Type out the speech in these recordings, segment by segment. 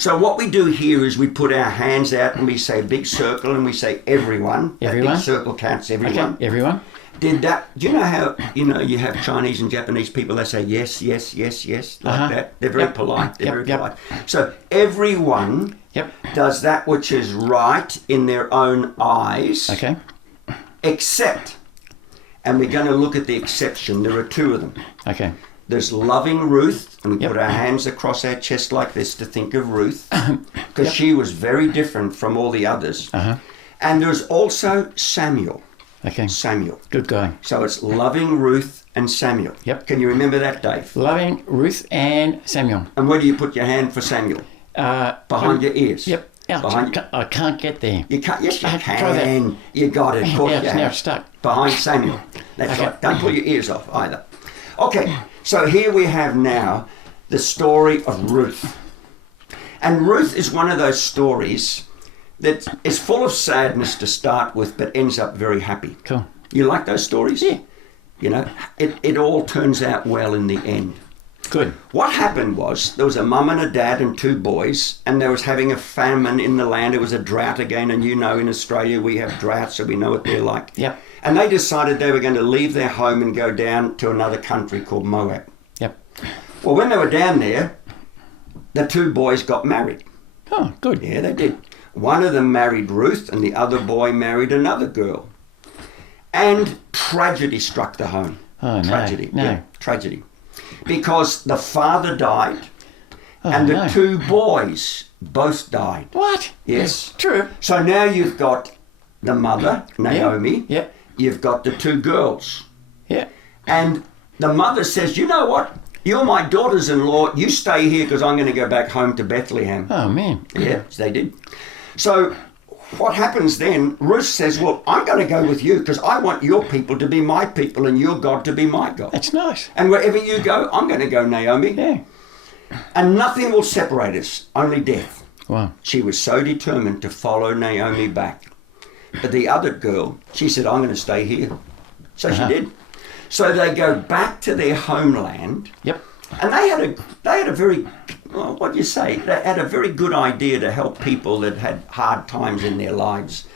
So what we do here is we put our hands out and we say big circle and we say everyone. Everyone. That big circle counts everyone. Okay, everyone. Do you know how, you have Chinese and Japanese people that say yes, yes, yes, yes, like that? They're very polite. They're very polite. So everyone does that which is right in their own eyes. Okay. Except, and we're going to look at the exception. There are two of them. Okay. There's loving Ruth, and we put our hands across our chest like this to think of Ruth, because she was very different from all the others. And there's also Samuel. Okay. Samuel. Good guy. So it's loving Ruth and Samuel. Yep. Can you remember that, Dave? Loving Ruth and Samuel. And where do you put your hand for Samuel? Behind your ears. Yep. I can't get there. You can't. Yes, you can. Try that. You got it. Now it's stuck. Behind Samuel. That's right. Don't pull your ears off either. Okay. So here we have now the story of Ruth. And Ruth is one of those stories that is full of sadness to start with, but ends up very happy. Cool. You like those stories? Yeah. It all turns out well in the end. Good. What happened was there was a mum and a dad and two boys, and they was having a famine in the land. It was a drought again, and in Australia we have droughts, so we know what they're like. Yep. And they decided they were going to leave their home and go down to another country called Moab. Yep. Well, when they were down there, the two boys got married. Oh, good. Yeah, they did. One of them married Ruth, and the other boy married another girl. And tragedy struck the home. Oh, tragedy. No. Yeah, tragedy. Because the father died, and the two boys both died. What? Yes. True. So now you've got the mother, Naomi. Yep. You've got the two girls. Yeah. And the mother says, you know what? You're my daughters-in-law. You stay here because I'm going to go back home to Bethlehem. Oh, man. Yeah, they did. So what happens then, Ruth says, well, I'm going to go with you because I want your people to be my people and your God to be my God. That's nice. And wherever you go, I'm going to go, Naomi. Yeah. And nothing will separate us, only death. Wow. She was so determined to follow Naomi back. But the other girl, she said, I'm going to stay here. So she did. So they go back to their homeland. Yep. And they had a very, well, what do you say? They had a very good idea to help people that had hard times in their lives.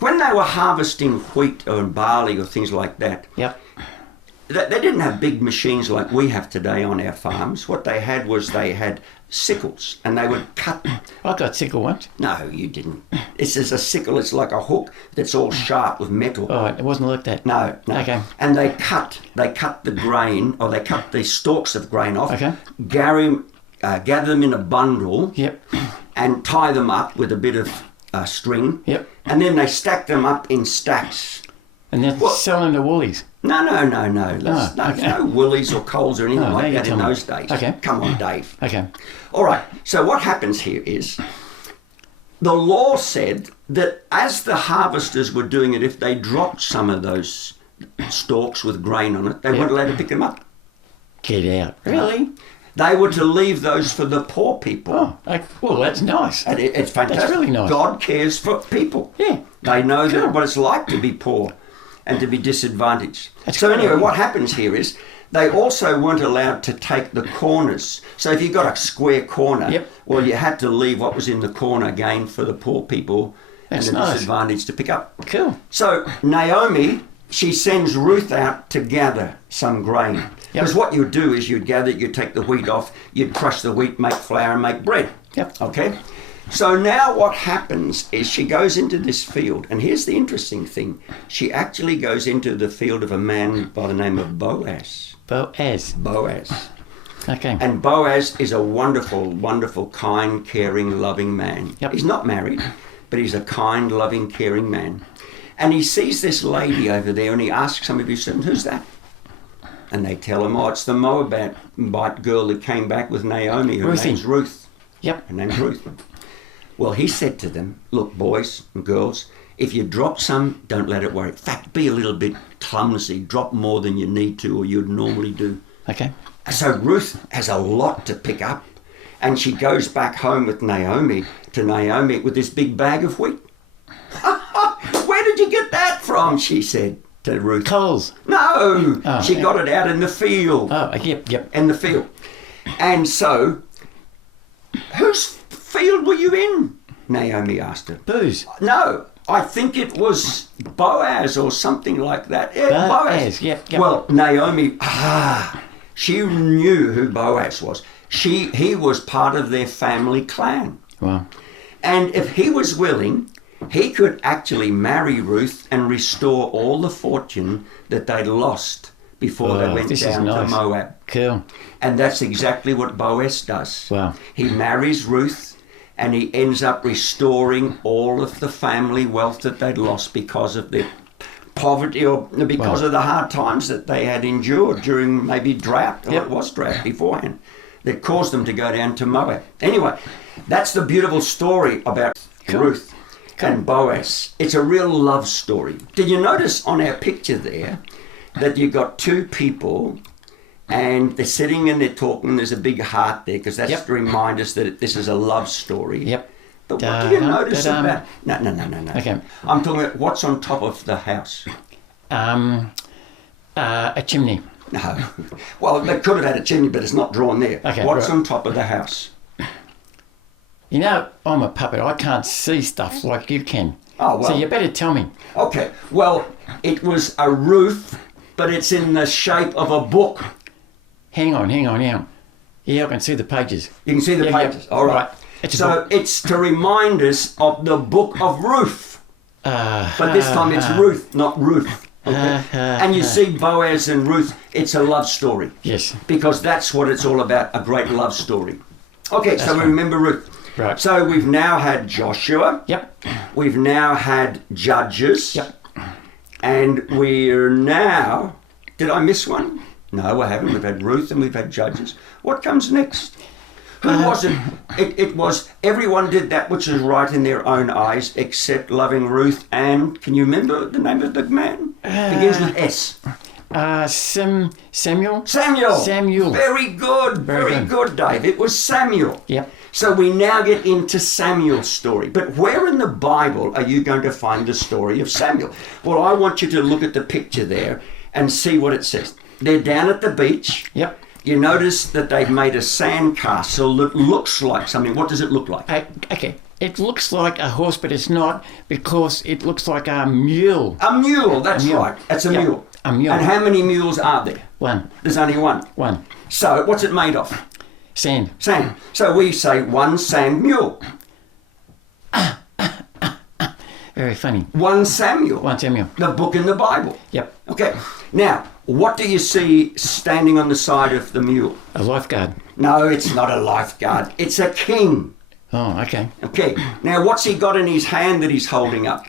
When they were harvesting wheat or barley or things like that, they didn't have big machines like we have today on our farms. What they had was they had sickles, and they would cut. I got sickle once. No, you didn't. This is a sickle. It's like a hook that's all sharp with metal. Oh, it wasn't like that. No. Okay. And they cut the grain, or they cut the stalks of grain off. Okay. Gather them in a bundle. Yep. And tie them up with a bit of string. Yep. And then they stack them up in stacks. And then sell them to Woolies. No. No Woolies or Coles or anything like that in those days. Okay. Come on, Dave. Okay. All right. So what happens here is the law said that as the harvesters were doing it, if they dropped some of those stalks with grain on it, they weren't allowed to pick them up. Get out. Really? They were to leave those for the poor people. Oh, well, that's nice. And it's fantastic. That's really nice. God cares for people. Yeah. They know what it's like to be poor and to be disadvantaged. That's so great. anyway, what happens here is they also weren't allowed to take the corners. So if you got a square corner, well, you had to leave what was in the corner again for the poor people and the disadvantaged to pick up. Cool. So Naomi, she sends Ruth out to gather some grain. Because what you'd do is you'd take the wheat off, you'd crush the wheat, make flour and make bread. Yep. Okay? So now what happens is she goes into this field, and here's the interesting thing. She actually goes into the field of a man by the name of Boaz. Boaz. Okay. And Boaz is a wonderful, wonderful, kind, caring, loving man. Yep. He's not married, but he's a kind, loving, caring man. And he sees this lady over there, and he asks some of his servants, who's that? And they tell him, it's the Moabite girl that came back with Naomi. Her name's Ruth. Yep. Her name's Ruth. Well, he said to them, look, boys and girls, if you drop some, don't let it worry. In fact, be a little bit clumsy. Drop more than you need to or you'd normally do. Okay. So Ruth has a lot to pick up, and she goes back home with Naomi with this big bag of wheat. Where did you get that from? She said to Ruth. Coles. No, she got it out in the field. Oh, yep. In the field. And so Whose field were you in? Naomi asked her. Booze. No, I think it was Boaz or something like that. Yeah, Boaz. Yep. Well, Naomi, she knew who Boaz was. He was part of their family clan. Wow. And if he was willing, he could actually marry Ruth and restore all the fortune that they'd lost before they went down to Moab. Cool. And that's exactly what Boaz does. Wow. He marries Ruth and he ends up restoring all of the family wealth that they'd lost because of their poverty or because of the hard times that they had endured during maybe drought, or it was drought beforehand, that caused them to go down to Moab. Anyway, that's the beautiful story about Ruth and Boaz. It's a real love story. Did you notice on our picture there that you got two people and they're sitting and they're talking, there's a big heart there because that's to remind us that this is a love story. Yep. But what do you notice about... No. Okay. I'm talking about what's on top of the house. A chimney. No. Well, they could have had a chimney, but it's not drawn there. Okay, What's on top of the house? You know, I'm a puppet. I can't see stuff like you can. Oh, well. So you better tell me. Okay. Well, it was a roof, but it's in the shape of a book. Hang on. Yeah, I can see the pages. You can see the pages. All right. It's to remind us of the book of Ruth. But this time it's Ruth, not Ruth. Okay. And you see Boaz and Ruth, it's a love story. Yes. Because that's what it's all about, a great love story. Okay, so we remember Ruth. Right. So we've now had Joshua. Yep. We've now had Judges. Yep. And we're now... Did I miss one? No, I haven't. We've had Ruth and we've had Judges. What comes next? Who was it? It was everyone did that which is right in their own eyes except loving Ruth and... Can you remember the name of the man? Begins with S. Samuel. Samuel. Very good. Very good, Dave. It was Samuel. Yep. So we now get into Samuel's story. But where in the Bible are you going to find the story of Samuel? Well, I want you to look at the picture there and see what it says. They're down at the beach. Yep. You notice that they've made a sandcastle that looks like something. What does it look like? Okay. It looks like a horse, but it's not because it looks like a mule. A mule, that's right. That's a mule. A mule. And how many mules are there? One. There's only one. One. So what's it made of? Sand. Sand. So we say one sand mule. Very funny. One Samuel. One Samuel. The book in the Bible. Yep. Okay. Now, what do you see standing on the side of the mule? A lifeguard. No, it's not a lifeguard. It's a king. Oh, okay. Okay. Now, what's he got in his hand that he's holding up?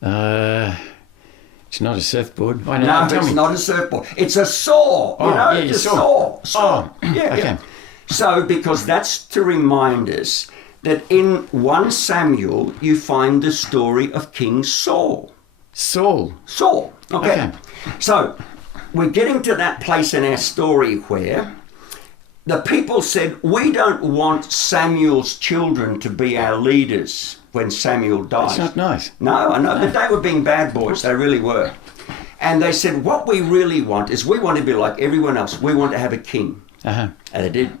It's not a surfboard. I don't No, know. it's not a surfboard. It's a saw. It's a saw. Oh, yeah. So, because that's to remind us that in 1 Samuel, you find the story of King Saul. Saul. Okay. So, we're getting to that place in our story where the people said, we don't want Samuel's children to be our leaders when Samuel dies. That's not nice. No, I know, but they were being bad boys. They really were. And they said, what we really want is we want to be like everyone else. We want to have a king. Uh-huh. And they did.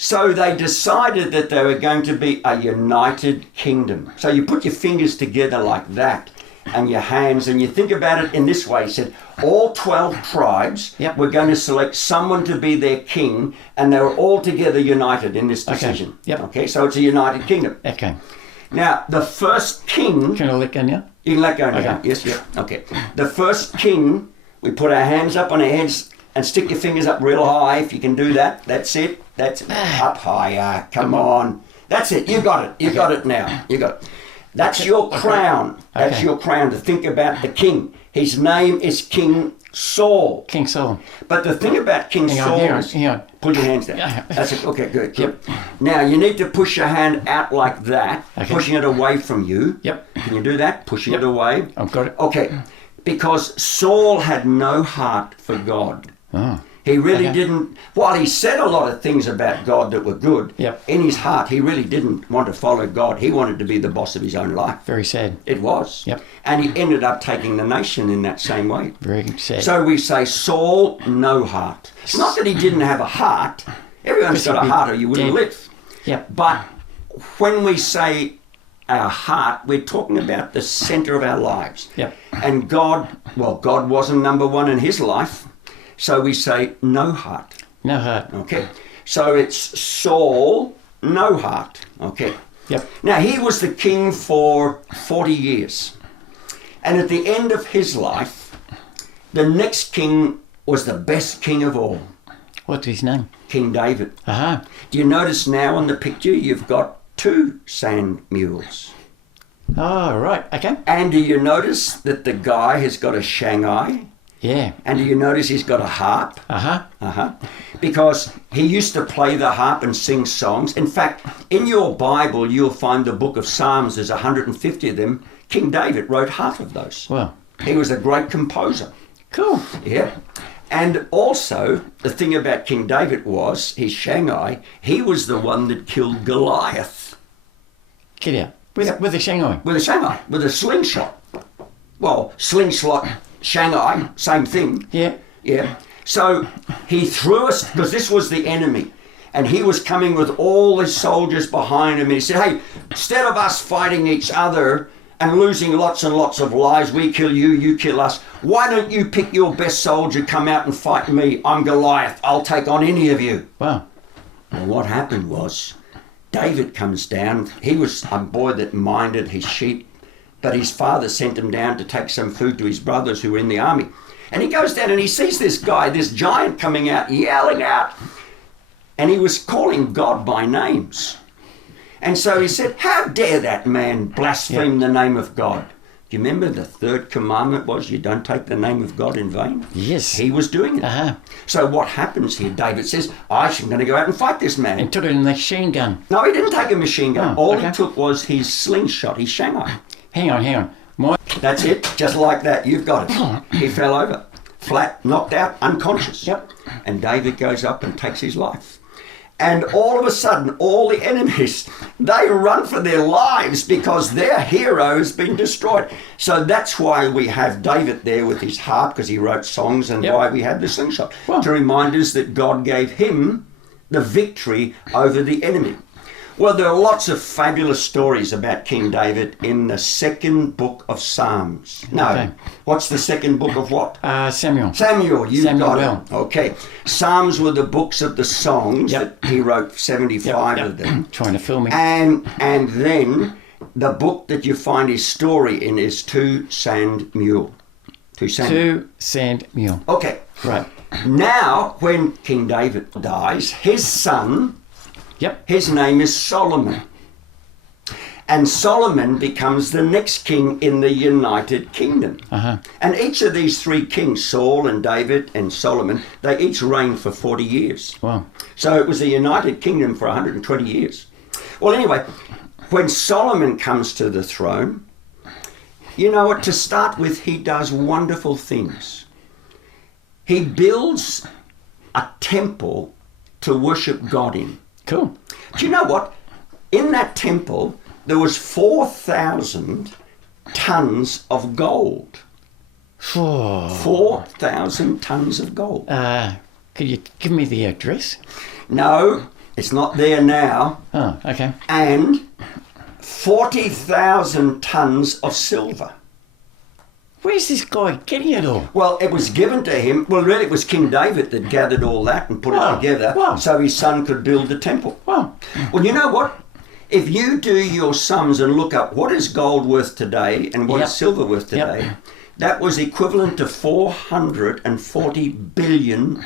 So they decided that they were going to be a united kingdom. So you put your fingers together like that and your hands, and you think about it in this way. He said, all 12 tribes were going to select someone to be their king, and they were all together united in this decision. Okay, so it's a united kingdom. Okay. Now, the first king... Can I let go now? You can let go now. Okay. Yes, yeah. Okay. The first king, we put our hands up on our heads and stick your fingers up real high if you can do that. That's it. That's up higher. Come on. That's it. You got it. You got it now. You got it. That's your crown. That's your crown, to think about the king. His name is King Saul. King Saul. But the thing about King Saul is... Hang on. Pull your hands down. That's it. Okay, good. Yep. Now, you need to push your hand out like that, pushing it away from you. Yep. Can you do that? Pushing it away. I've got it. Okay. Because Saul had no heart for God. Oh. He really didn't, while he said a lot of things about God that were good, in his heart he really didn't want to follow God. He wanted to be the boss of his own life. Very sad. It was. Yep. And he ended up taking the nation in that same way. Very sad. So we say Saul, no heart. It's not that he didn't have a heart. Everyone's got a heart or you wouldn't live. Yep. But when we say our heart, we're talking about the center of our lives. Yep. And God wasn't number one in his life. So we say no heart. No heart. Okay. So it's Saul, no heart. Okay. Yep. Now he was the king for 40 years. And at the end of his life, the next king was the best king of all. What's his name? King David. Uh-huh. Do you notice now on the picture you've got 2 sand mules? Oh, right. Okay. And do you notice that the guy has got a Shanghai? Yeah. And do you notice he's got a harp? Uh-huh. Because he used to play the harp and sing songs. In fact, in your Bible, you'll find the book of Psalms. There's 150 of them. King David wrote half of those. Well. He was a great composer. Cool. Yeah. And also, the thing about King David was, his Shanghai, he was the one that killed Goliath. Get out. With a Shanghai. With a Shanghai, with a slingshot. Well, slingshot, Shanghai, same thing. Yeah. Yeah. So he threw us, because this was the enemy, and he was coming with all his soldiers behind him, and he said, hey, instead of us fighting each other and losing lots and lots of lives, we kill you, you kill us, why don't you pick your best soldier, come out and fight me? I'm Goliath. I'll take on any of you. Wow. Well, what happened was, David comes down. He was a boy that minded his sheep, but his father sent him down to take some food to his brothers who were in the army. And he goes down and he sees this guy, this giant coming out, yelling out. And he was calling God by names. And so he said, how dare that man blaspheme the name of God? Do you remember the 3rd commandment was you don't take the name of God in vain? Yes. He was doing it. Uh-huh. So what happens here? David says, I'm going to go out and fight this man. And took it in the machine gun. No, he didn't take a machine gun. Oh, All okay. he took was his slingshot, his Shanghai. Hang on. That's it. Just like that. You've got it. He fell over. Flat, knocked out, unconscious. Yep. And David goes up and takes his life. And all of a sudden, all the enemies, they run for their lives because their hero's been destroyed. So that's why we have David there with his harp, because he wrote songs, and why we have the slingshot. Wow. To remind us that God gave him the victory over the enemy. Well, there are lots of fabulous stories about King David in the 2nd book of Psalms. No, Okay. What's the 2nd book of what? Samuel. Samuel, you Samuel got Bell. it. Okay. Psalms were the books of the songs that he wrote, 75 of them. Trying to fill me. And then the book that you find his story in is 2 Samuel. 2 Samuel. 2 Samuel. Okay. Right. Now, when King David dies, his son, Yep. his name is Solomon. And Solomon becomes the next king in the United Kingdom. Uh-huh. And each of these 3 kings, Saul and David and Solomon, they each reigned for 40 years. Wow. So it was the United Kingdom for 120 years. Well, anyway, when Solomon comes to the throne, you know what? To start with, he does wonderful things. He builds a temple to worship God in. Cool. Do you know what? In that temple, there was 4,000 tons of gold. 4,000 tons of gold. Could you give me the address? No, it's not there now. Oh, okay. And 40,000 tons of silver. Where's this guy getting it all? Well, it was given to him. Well, really, it was King David that gathered all that and put it together so his son could build the temple. Wow. Well, you know what? If you do your sums and look up what is gold worth today and what is silver worth today, that was equivalent to $440 billion.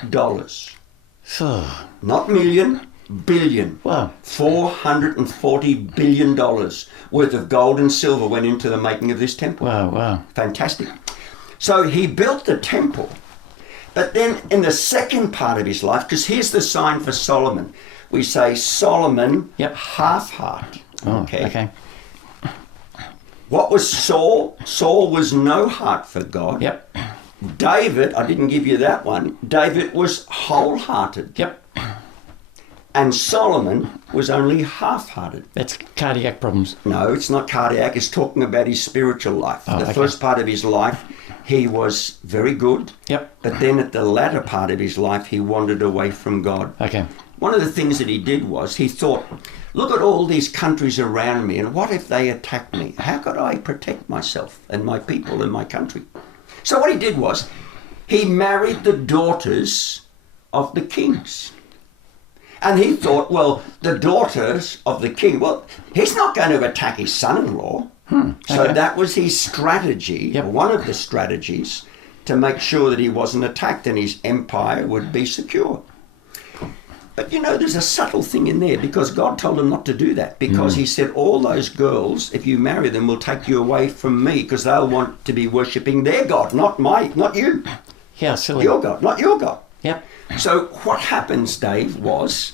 So, Not million, billion. wow. $440 billion worth of gold and silver went into the making of this temple. Wow. Fantastic. So he built the temple. But then in the second part of his life, because here's the sign for Solomon. We say Solomon, half-heart. Okay. What was Saul? Saul was no heart for God. Yep. David, I didn't give you that one. David was wholehearted. Yep. And Solomon was only half-hearted. That's cardiac problems. No, it's not cardiac. It's talking about his spiritual life. The first part of his life, he was very good. Yep. But then at the latter part of his life, he wandered away from God. Okay. One of the things that he did was he thought, look at all these countries around me, and what if they attack me? How could I protect myself and my people and my country? So what he did was, he married the daughters of the kings. And he thought, well, the daughters of the king, well, he's not going to attack his son-in-law. So that was his strategy, one of the strategies, to make sure that he wasn't attacked and his empire would be secure. But there's a subtle thing in there, because God told him not to do that, because he said all those girls, if you marry them, will take you away from me, because they'll want to be worshipping their God, not you. Yeah, silly. Your God, not your God. Yep. So what happens, Dave, was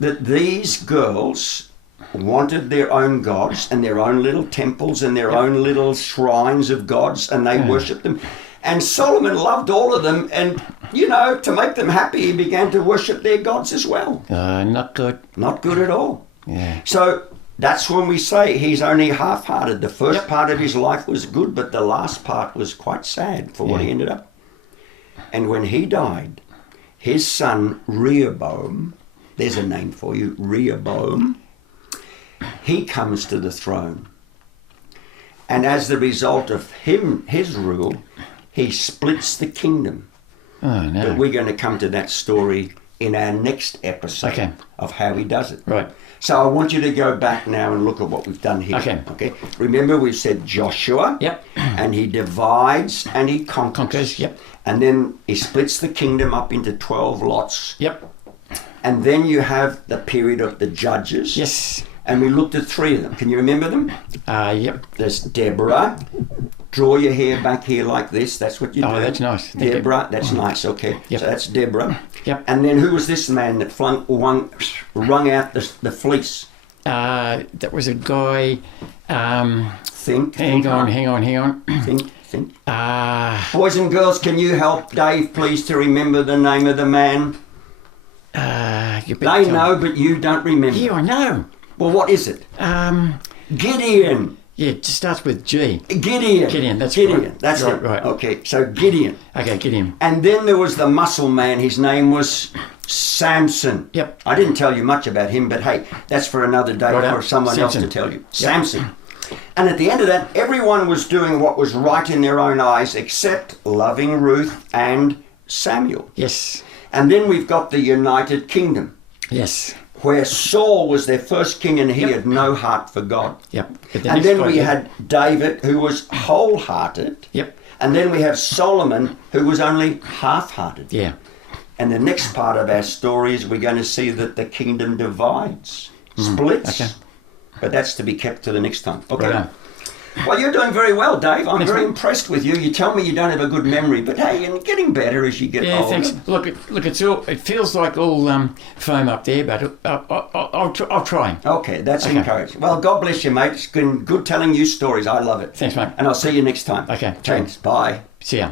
that these girls wanted their own gods and their own little temples and their own little shrines of gods, and they worshipped them. And Solomon loved all of them, and, to make them happy, he began to worship their gods as well. Not good. Not good at all. Yeah. So that's when we say he's only half-hearted. The first part of his life was good, but the last part was quite sad for what he ended up. And when he died, his son Rehoboam, there's a name for you, Rehoboam, he comes to the throne. And as the result of his rule, he splits the kingdom. Oh, no. But we're going to come to that story in our next episode of how he does it. Right. So I want you to go back now and look at what we've done here. Okay. Remember, we've said Joshua. Yep. And he divides and he conquers. Yep. And then he splits the kingdom up into 12 lots. Yep. And then you have the period of the judges. Yes. And we looked at 3 of them. Can you remember them? Yep. There's Deborah. Draw your hair back here like this. That's what you do. Oh, that's nice. Deborah. That's nice. Okay. Yep. So that's Deborah. Yep. And then who was this man that wrung out the fleece? That was a guy. Think. Hang on. Think. Boys and girls, can you help Dave, please, to remember the name of the man? They know, but you don't remember. Yeah, I know. Well, what is it? Gideon. Yeah, it starts with G. Gideon. That's Gideon. right. That's right, it. Right. Okay, so Gideon. Okay, Gideon. And then there was the muscle man. His name was Samson. Yep. I didn't tell you much about him, but hey, that's for another day or someone Samson. else to tell you. Yep. Samson. And at the end of that, everyone was doing what was right in their own eyes, except loving Ruth and Samuel. Yes. And then we've got the United Kingdom. Yes. Where Saul was their first king and he had no heart for God. Yep. And then we had David, who was wholehearted. Yep. And then we have Solomon, who was only half-hearted. Yeah. And the next part of our story is we're going to see that the kingdom divides, splits. Okay. But that's to be kept to the next time. Okay. Right. Well, you're doing very well, Dave. I'm Thanks, very mate. impressed with you. You tell me you don't have a good memory, but hey, you're getting better as you get Yeah, older. thanks. Look, it's all. It feels like all foam up there, but I'll try. Okay, that's encouraging. Well, God bless you, mate. It's been good telling you stories. I love it. Thanks, mate. And I'll see you next time. Okay. Thanks. Bye. See ya.